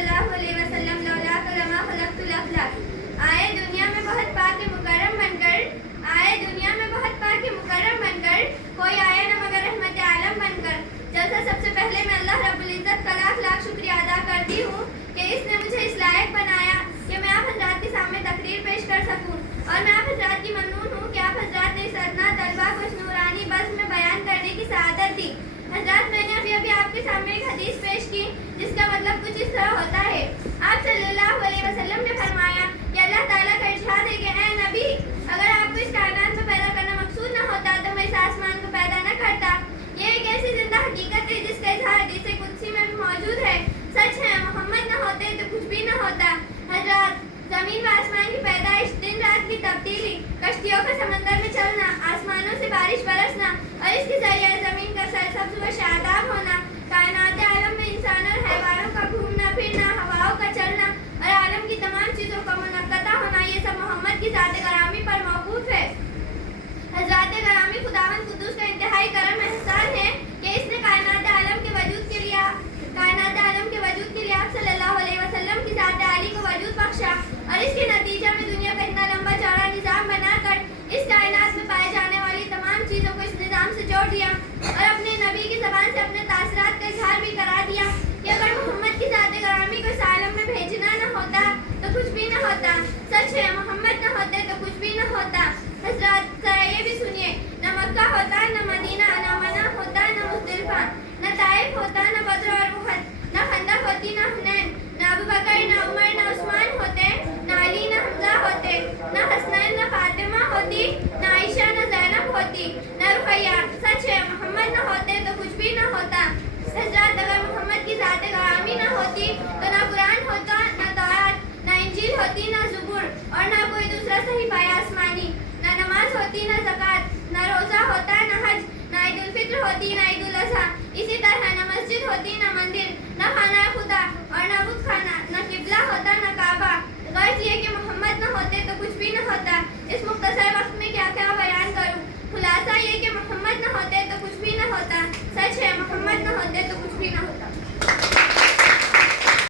सल्लल्लाहु अलैहि वसल्लम लौलाक लमा खलक़तुल अफ़लाक। आए दुनिया में बहुत पाक मुकर्रम बनकर, आए दुनिया में बहुत पाक मुकर्रम बनकर, कोई आया न मगर रहमत आलम बनकर। जैसा सबसे पहले मैं अल्लाह रब्बुल इज़्ज़त का लाख लाख शुक्रिया अदा करती हूँ कि इसने मुझे इस लायक बनाया कि मैं आप हज़रात के सामने तकरीर पेश कर सकूँ। और मैं आप हज़रात की ममनून हूँ कि आप हज़रात ने इस अदना तलबा कुछ नूरानी बज़्म में बयान करने की सआदत दी। हज़रात, मैंने अभी आपके सामने एक हदीस पेश की जिसका मतलब कुछ इस तरह होता है। आप सल्लल्लाहु अलैहि वसल्लम ने फरमाया कि अल्लाह ताला का इरशाद है कि ऐ नबी, अगर आपको इस कायनात में पैदा करना मकसूद न होता तो मैं इस आसमान को पैदा न करता। ये एक ऐसी जिंदा हकीकत है जिसका इज़हार हदीस कुदसी में भी मौजूद है। सच है, मोहम्मद न होते तो कुछ भी न होता। हज़रात, जमीन व आसमान की पैदाइश, दिन रात की तब्दीली, कश्तियों का समंदर में चलना, आसमानों से बारिश बरसना और इसके जरिए जमीन का सरसब्ज़ व शादाब होना, कायनात आलम में इंसान और हैवानों का घूमना फिरना, हवाओं का चलना और आलम की तमाम चीज़ों का मुनक़्क़ता होना, ये सब मोहम्मद की ज़ात गरामी पर मौक़ूफ़ है। हज़रात गरामी, खुदावंद कुद्दूस का इंतहाई करम एहसान है कि इसने कायनात आलम के वजूद के लिए आप सल्लल्लाहु अलैहि वसल्लम की ज़ात आली को वजूद बख्शा और इसके नतीजे में दुनिया का इतना लंबा चौड़ा निज़ाम बनाकर इस कायनात में पाए जाने वाली तमाम चीज़ों को इस निज़ाम से जोड़ दिया और अपने नबी की ज़बान से अपने तासरात का इज़हार भी करा दिया कि अगर मोहम्मद की ज़ात गरामी को इस आलम में भेजना न होता तो कुछ भी न होता। सच है, मोहम्मद न होते तो कुछ भी न होता। हज़रात, ज़रा ये भी सुनिए, न मक्का होता, न मदीना, न मना होता, न मुज़दलिफ़ा, न ताइफ होता, न बद्र और उहद, न खंदक होती, न हुनैन, न अबू बकर, न उमर, न उस्मान होते, न अली, न हमज़ा होते, न हसनैन, न फातिमा होती, न आयशा, न ज़ैनब होती, न रुक़ैया। सच है, मोहम्मद न होते तो कुछ भी न होता। हज़रात, अगर मोहम्मद की ज़ात गरामी न होती तो न कुरान होता, न तौरात, न इंजील होती, न ज़ुबूर और न कोई दूसरा सहीफ़ा आसमानी, न नमाज होती, न ज़कात, न रोज़ा होता, न हज, न ईद उल फित्र होती, न ईद उल अज़हा। इसी तरह न मस्जिद होती, न मंदिर, न खाना खुदा और न बुत खाना, न किबला होता, न काबा। गर्ज ये कि मोहम्मद न होते तो कुछ भी न होता। इस मुख्तसर वक्त में क्या क्या बयान करूँ। खुलासा ये कि मोहम्मद न होते तो कुछ भी न होता। सच है, मोहम्मद न होते तो कुछ भी न होता।